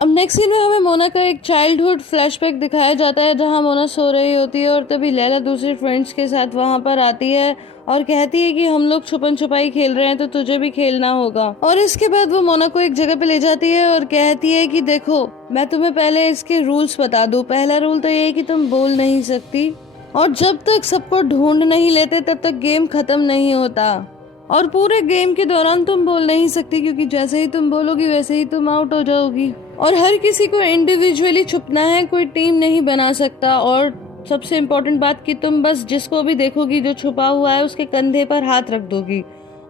अब next scene में हमें मोना का एक चाइल्डहुड फ्लैशबैक दिखाया जाता है जहां मोना सो रही होती है और तभी लैला दूसरे फ्रेंड्स के साथ वहां पर आती है और कहती है कि हम लोग छुपन छुपाई खेल रहे हैं तो तुझे भी खेलना होगा। और इसके बाद वो मोना को एक जगह पे ले जाती है और कहती है कि देखो मैं तुम्हें पहले इसके रूल्स बता दूं। पहला रूल तो ये है कि तुम बोल नहीं सकती और जब तक सबको ढूंढ नहीं लेते तब तक गेम खत्म नहीं होता। और पूरे गेम के दौरान तुम बोल नहीं सकती क्योंकि जैसे ही तुम बोलोगी वैसे ही तुम आउट हो जाओगी। और हर किसी को इंडिविजुअली छुपना है, कोई टीम नहीं बना सकता। और सबसे इम्पोर्टेंट बात कि तुम बस जिसको भी देखोगी जो छुपा हुआ है उसके कंधे पर हाथ रख दोगी।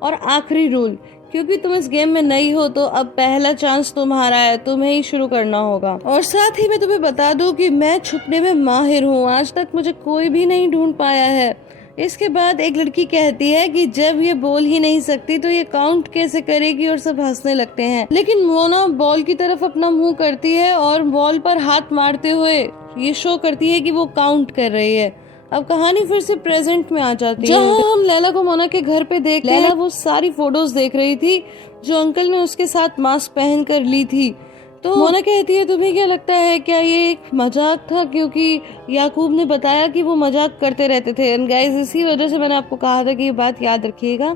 और आखिरी रूल, क्योंकि तुम इस गेम में नई हो तो अब पहला चांस तुम्हारा है, तुम्हें ही शुरू करना होगा। और साथ ही मैं तुम्हें बता दूं कि मैं छुपने में माहिर हूँ, आज तक मुझे कोई भी नहीं ढूंढ पाया है। इसके बाद एक लड़की कहती है कि जब ये बोल ही नहीं सकती तो ये काउंट कैसे करेगी और सब हंसने लगते हैं। लेकिन मोना बॉल की तरफ अपना मुंह करती है और बॉल पर हाथ मारते हुए ये शो करती है कि वो काउंट कर रही है। अब कहानी फिर से प्रेजेंट में आ जाती है जहाँ हम लैला को मोना के घर पे देखते हैं। लैला वो सारी फोटोज देख रही थी जो अंकल ने उसके साथ मास्क पहन कर ली थी। तो मोना कहती है तुम्हें क्या लगता है, क्या ये एक मजाक था? क्योंकि याकूब ने बताया कि वो मजाक करते रहते थे। एंड गाइस इसी वजह से मैंने आपको कहा था कि ये बात याद रखिएगा।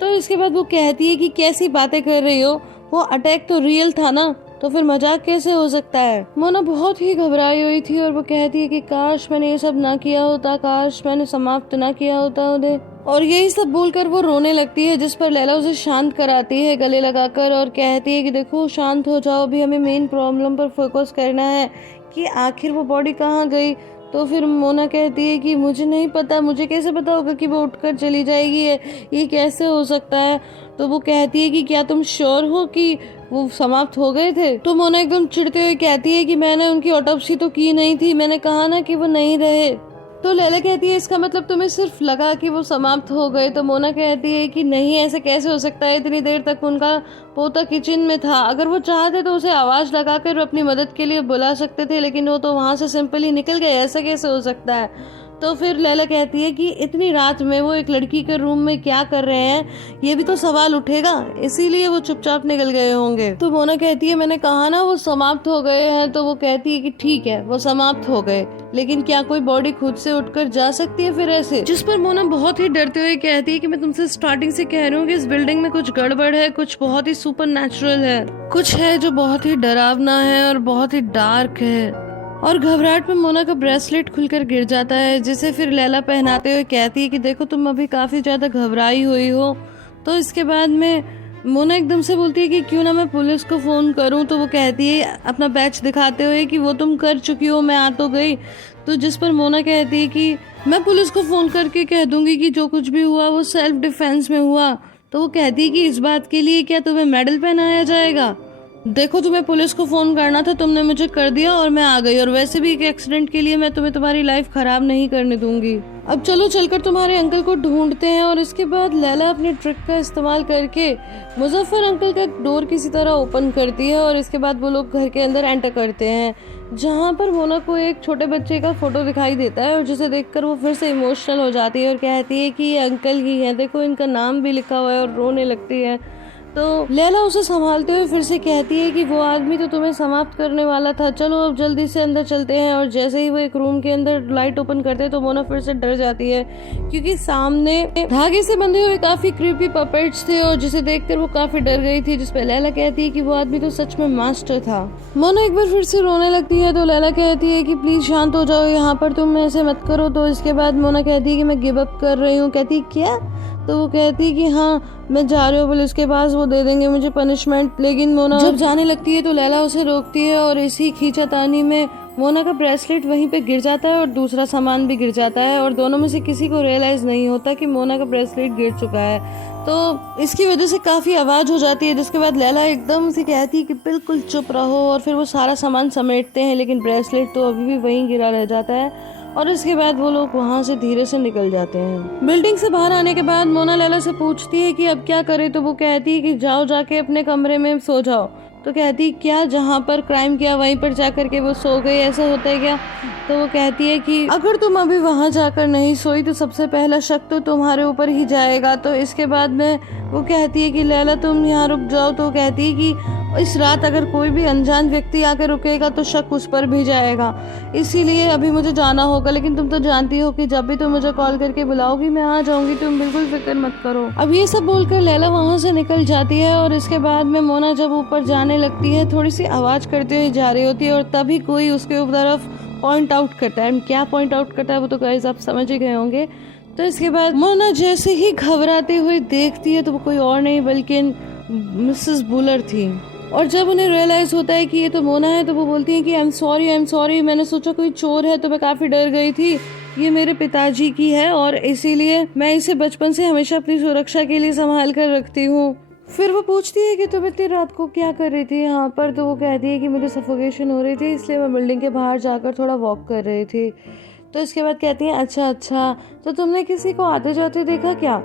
तो इसके बाद वो कहती है कि कैसी बातें कर रही हो, वो अटैक तो रियल था ना, तो फिर मजाक कैसे हो सकता है? मोना बहुत ही घबराई हुई थी और वो कहती है कि काश मैंने ये सब ना किया होता, काश मैंने समाप्त ना किया होता उन्हें। और यही सब बोलकर वो रोने लगती है, जिस पर लैला उसे शांत कराती है गले लगाकर और कहती है कि देखो शांत हो जाओ, अभी हमें मेन प्रॉब्लम पर फोकस करना है कि आखिर वो बॉडी कहाँ गई। तो फिर मोना कहती है कि मुझे नहीं पता, मुझे कैसे पता होगा कि वो उठकर चली जाएगी, ये कैसे हो सकता है? तो वो कहती है कि क्या तुम श्योर हो कि वो समाप्त हो गए थे? तो मोना एकदम चिढ़ते हुए कहती है कि मैंने उनकी ऑटोप्सी तो की नहीं थी, मैंने कहा ना कि वो नहीं रहे। तो लैला कहती है इसका मतलब तुम्हें सिर्फ लगा कि वो समाप्त हो गए। तो मोना कहती है कि नहीं, ऐसे कैसे हो सकता है, इतनी देर तक उनका पोता किचन में था, अगर वो चाहते तो उसे आवाज लगाकर अपनी मदद के लिए बुला सकते थे, लेकिन वो तो वहां से सिंपली निकल गए, ऐसा कैसे हो सकता है? तो फिर लैला कहती है कि इतनी रात में वो एक लड़की के रूम में क्या कर रहे हैं, ये भी तो सवाल उठेगा, इसीलिए वो चुपचाप निकल गए होंगे। तो मोना कहती है मैंने कहा ना वो समाप्त हो गए हैं। तो वो कहती है कि ठीक है वो समाप्त हो गए, लेकिन क्या कोई बॉडी खुद से उठकर जा सकती है फिर ऐसे? जिस पर मोना बहुत ही डरते हुए कहती है कि मैं तुमसे स्टार्टिंग से कह रही हूँ कि इस बिल्डिंग में कुछ गड़बड़ है, कुछ बहुत ही सुपर नेचुरल है, कुछ है जो बहुत ही डरावना है और बहुत ही डार्क है। और घबराहट में मोना का ब्रेसलेट खुलकर गिर जाता है, जिसे फिर लैला पहनाते हुए कहती है कि देखो तुम अभी काफी ज्यादा घबराई हुई हो। तो इसके बाद में मोना एकदम से बोलती है कि क्यों ना मैं पुलिस को फोन करूं। तो वो कहती है अपना बैच दिखाते हुए कि वो तुम कर चुकी हो, मैं आ तो गई। तो जिस पर मोना कहती है कि मैं पुलिस को फोन करके कह दूंगी कि जो कुछ भी हुआ वो सेल्फ डिफेंस में हुआ। तो वो कहती है कि इस बात के लिए क्या तुम्हें मेडल पहनाया जाएगा? देखो तुम्हें पुलिस को फोन करना था, तुमने मुझे कर दिया और मैं आ गई, और वैसे भी एक एक्सीडेंट के लिए मैं तुम्हें तुम्हारी लाइफ खराब नहीं करने दूंगी। अब चलो चलकर तुम्हारे अंकल को ढूंढते हैं। और इसके बाद लैला अपनी ट्रिक का इस्तेमाल करके मुजफ्फर अंकल का डोर किसी तरह ओपन करती है और इसके बाद वो लोग घर के अंदर एंटर करते हैं, जहाँ पर मोना को एक छोटे बच्चे का फोटो दिखाई देता है और जिसे देखकर वो फिर से इमोशनल हो जाती है और कहती है कि ये अंकल ही है, देखो इनका नाम भी लिखा हुआ है, और रोने लगती है। तो लैला उसे संभालते हुए फिर से कहती है कि वो आदमी तो तुम्हें समाप्त करने वाला था, चलो अब जल्दी से अंदर चलते हैं। और जैसे ही वो एक रूम के अंदर लाइट ओपन करते हैं तो मोना फिर से डर जाती है, क्योंकि सामने धागे से बंधे हुए काफी क्रीपी पपेट्स थे और जिसे देखकर वो काफी डर गई थी। जिस पे लैला कहती है कि वो आदमी तो सच में मास्टर था। मोना एक बार फिर से रोने लगती है तो लैला कहती है कि प्लीज शांत हो जाओ, यहाँ पर तुम ऐसे मत करो। तो इसके बाद मोना कहती है कि मैं गिव अप कर रही हूँ। कहती क्या? तो वो कहती है कि हाँ मैं जा रही हूँ पुलिस के पास, वो दे देंगे मुझे पनिशमेंट। लेकिन मोना जब जाने लगती है तो लैला उसे रोकती है और इसी खींचातानी में मोना का ब्रेसलेट वहीं पे गिर जाता है और दूसरा सामान भी गिर जाता है और दोनों में से किसी को रियलाइज नहीं होता कि मोना का ब्रेसलेट गिर चुका है। तो इसकी वजह से काफी आवाज हो जाती है, जिसके बाद लैला एकदम से कहती है कि बिल्कुल चुप रहो, और फिर वो सारा सामान समेटते हैं, लेकिन ब्रेसलेट तो अभी भी वहीं गिरा रह जाता है। और इसके बाद वो लोग वहाँ से धीरे से निकल जाते हैं। बिल्डिंग से बाहर आने के बाद मोना लैला से पूछती है कि अब क्या करे। तो वो कहती है कि जाओ जाके अपने कमरे में सो जाओ। तो कहती क्या, जहाँ पर क्राइम किया वहीं पर जाकर के वो सो गई, ऐसा होता है क्या? तो वो कहती है कि अगर तुम अभी वहाँ जाकर नहीं सोई तो सबसे पहला शक तो तुम्हारे ऊपर ही जाएगा। तो इसके बाद में वो कहती है कि लैला तुम यहाँ रुक जाओ। तो कहती है कि इस रात अगर कोई भी अनजान व्यक्ति आके रुकेगा तो शक उस पर भी जाएगा, इसीलिए अभी मुझे जाना होगा। लेकिन तुम तो जानती हो कि जब भी तुम मुझे कॉल करके बुलाओगी मैं आ जाऊंगी, तुम बिल्कुल फिक्र मत करो। अब ये सब बोलकर लैला वहाँ से निकल जाती है और इसके बाद में मोना जब ऊपर जाने लगती है थोड़ी सी आवाज करते हुए जा रही होती है और तभी कोई उसके तरफ पॉइंट आउट करता है। क्या पॉइंट आउट करता है वो तो गाइस आप समझ ही गए होंगे। तो इसके बाद मोना जैसे ही घबराते हुए देखती है तो वो कोई और नहीं बल्कि मिसेस बुलर थी। और जब उन्हें रियलाइज होता है कि ये तो मोना है तो वो बोलती है कि आई एम सॉरी, मैंने सोचा कोई चोर है तो मैं काफी डर गई थी। ये मेरे पिताजी की है और इसीलिए मैं इसे बचपन से हमेशा अपनी सुरक्षा के लिए संभाल कर रखती हूँ। फिर वो पूछती है कि तुम इतनी रात को क्या कर रही थी यहाँ पर, तो वो कहती है कि मुझे सफोकेशन हो रही थी इसलिए मैं बिल्डिंग के बाहर जाकर थोड़ा वॉक कर रही थी। तो इसके बाद कहती है अच्छा, तो तुमने किसी को आते जाते देखा क्या?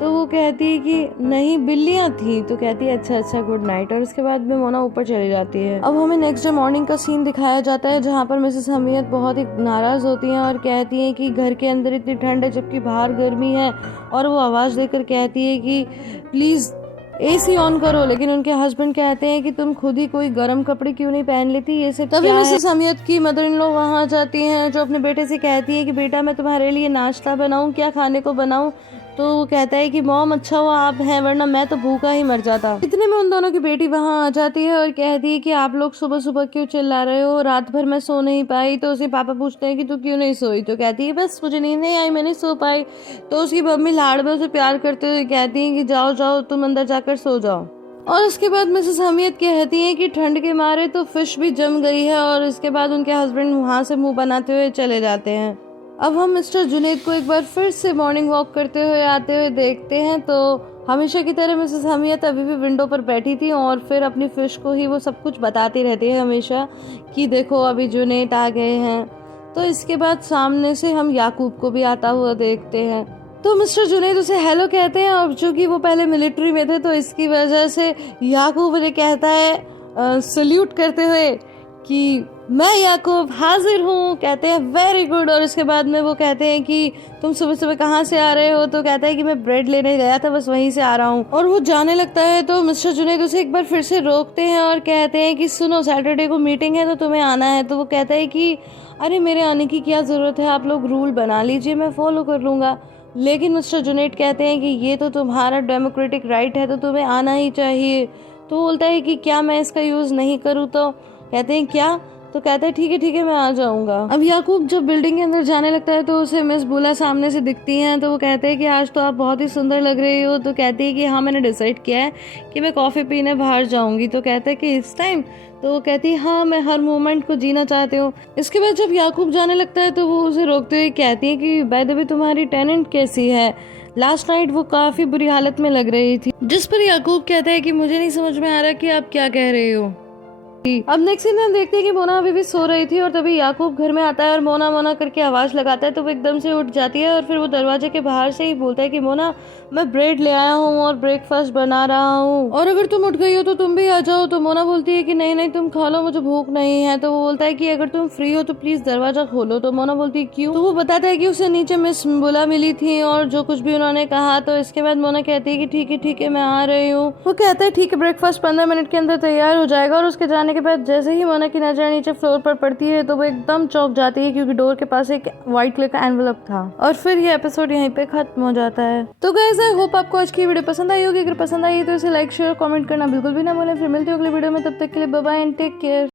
तो वो कहती है कि नहीं, बिल्लियाँ थी। तो कहती है अच्छा गुड नाइट। और उसके बाद में मोना ऊपर चली जाती है। अब हमें नेक्स्ट डे मॉर्निंग का सीन दिखाया जाता है जहाँ पर मिसेस हमीयत बहुत ही नाराज होती हैं और कहती हैं कि घर के अंदर इतनी ठंड है जबकि बाहर गर्मी है, और वो आवाज़ देकर कहती है कि प्लीज़ एसी ऑन करो। लेकिन उनके हस्बैंड कहते हैं कि तुम खुद ही कोई गर्म कपड़े क्यों नहीं पहन लेती, ये सब तभी मिसेस हमीयत की मदर इन लॉ वहाँ जाती हैं जो अपने बेटे से कहती है कि बेटा मैं तुम्हारे लिए नाश्ता बनाऊं, क्या खाने को बनाऊं? तो वो कहता है कि मॉम अच्छा हुआ आप हैं वरना मैं तो भूखा ही मर जाता। इतने में उन दोनों की बेटी वहाँ आ जाती है और कहती है कि आप लोग सुबह सुबह क्यों चिल्ला रहे हो, रात भर मैं सो नहीं पाई। तो उसके पापा पूछते हैं कि तू क्यों नहीं सोई? तो कहती है बस मुझे नींद नहीं आई, मैं नहीं सो पाई। तो उसकी मम्मी लाड़ में उसे प्यार करते हुए कहती है कि जाओ तुम अंदर जाकर सो जाओ। और उसके बाद मिसेस हमीयत कहती हैं कि ठंड के मारे तो फिश भी जम गई है, और इसके बाद उनके हस्बैंड वहाँ से मुंह बनाते हुए चले जाते हैं। अब हम मिस्टर जुनैद को एक बार फिर से मॉर्निंग वॉक करते हुए आते हुए देखते हैं। तो हमेशा की तरह मिसेस हमीयत अभी भी विंडो पर बैठी थी और फिर अपनी फिश को ही वो सब कुछ बताती रहती है हमेशा कि देखो अभी जुनैद आ गए हैं। तो इसके बाद सामने से हम याकूब को भी आता हुआ देखते हैं। तो मिस्टर जुनैद उसे हेलो कहते हैं और चूंकि वो पहले मिलिट्री में थे तो इसकी वजह से याकूब उन्हें कहता है सल्यूट करते हुए कि मैं याकूब हाजिर हूँ। कहते हैं वेरी गुड। और इसके बाद में वो कहते हैं कि तुम सुबह सुबह कहाँ से आ रहे हो? तो कहता है कि मैं ब्रेड लेने गया था, बस वहीं से आ रहा हूँ। और वो जाने लगता है तो मिस्टर जुनैद उसे एक बार फिर से रोकते हैं और कहते हैं कि सुनो सैटरडे को मीटिंग है तो तुम्हें आना है। तो वो कहता है कि अरे मेरे आने की क्या जरूरत है, आप लोग रूल बना लीजिए मैं फॉलो कर लूंगा। लेकिन मिस्टर जुनैद कहते हैं कि ये तो तुम्हारा डेमोक्रेटिक राइट है तो तुम्हें आना ही चाहिए। तो बोलता है कि क्या मैं इसका यूज नहीं करूँ? तो कहते हैं क्या? तो कहता है ठीक है मैं आ जाऊंगा। अब याकूब जब बिल्डिंग के अंदर जाने लगता है तो उसे मिस बुला सामने से दिखती हैं। तो वो कहते हैं कि आज तो आप बहुत ही सुंदर लग रही हो। तो कहती है कि हाँ मैंने डिसाइड किया है कि मैं कॉफी पीने बाहर जाऊंगी। तो कहता है कि इस टाइम? तो वो कहती है हाँ मैं हर मोमेंट को जीना चाहती हूँ। इसके बाद जब याकूब जाने लगता है तो वो उसे रोकते हुए कहती है कि बाय द वे तुम्हारी टेनेंट कैसी है? लास्ट नाइट वो काफी बुरी हालत में लग रही थी। जिस पर याकूब कहता है कि मुझे नहीं समझ में आ रहा कि आप क्या कह रहे हो। अब नेक्स्ट सीन में हम देखते हैं कि मोना अभी भी सो रही थी और तभी याकूब घर में आता है और मोना करके आवाज लगाता है। तो वो एकदम से उठ जाती है और फिर वो दरवाजे के बाहर से ही बोलता है कि मोना मैं ब्रेड ले आया हूँ और ब्रेकफास्ट बना रहा हूँ, और अगर तुम उठ गई हो तो तुम भी आ जाओ। तो मोना बोलती है कि नहीं तुम खा लो, मुझे भूख नहीं है। तो वो बोलता है कि अगर तुम फ्री हो तो प्लीज दरवाजा खोलो। तो मोना बोलती है क्यों? तो वो बताता है कि उसे नीचे मिस बुला मिली थी और जो कुछ भी उन्होंने कहा। तो इसके बाद मोना कहती है कि ठीक है मैं आ रही हूँ। वो कहता है ठीक है, ब्रेकफास्ट 15 मिनट के अंदर तैयार हो जाएगा। और उसके जाने के बाद जैसे ही मोना की नजर नीचे फ्लोर पर पड़ती है तो वो एकदम चौंक जाती है क्योंकि डोर के पास एक व्हाइट कलर का एनवेलप था। और फिर ये एपिसोड यहीं पे खत्म हो जाता है। तो गाइस आई होप आपको आज की वीडियो पसंद आई होगी। अगर पसंद आई तो इसे लाइक शेयर कमेंट करना बिल्कुल भी ना भूलें। फिर मिलते हैं अगले वीडियो में, तब तक के लिए bye bye and take care.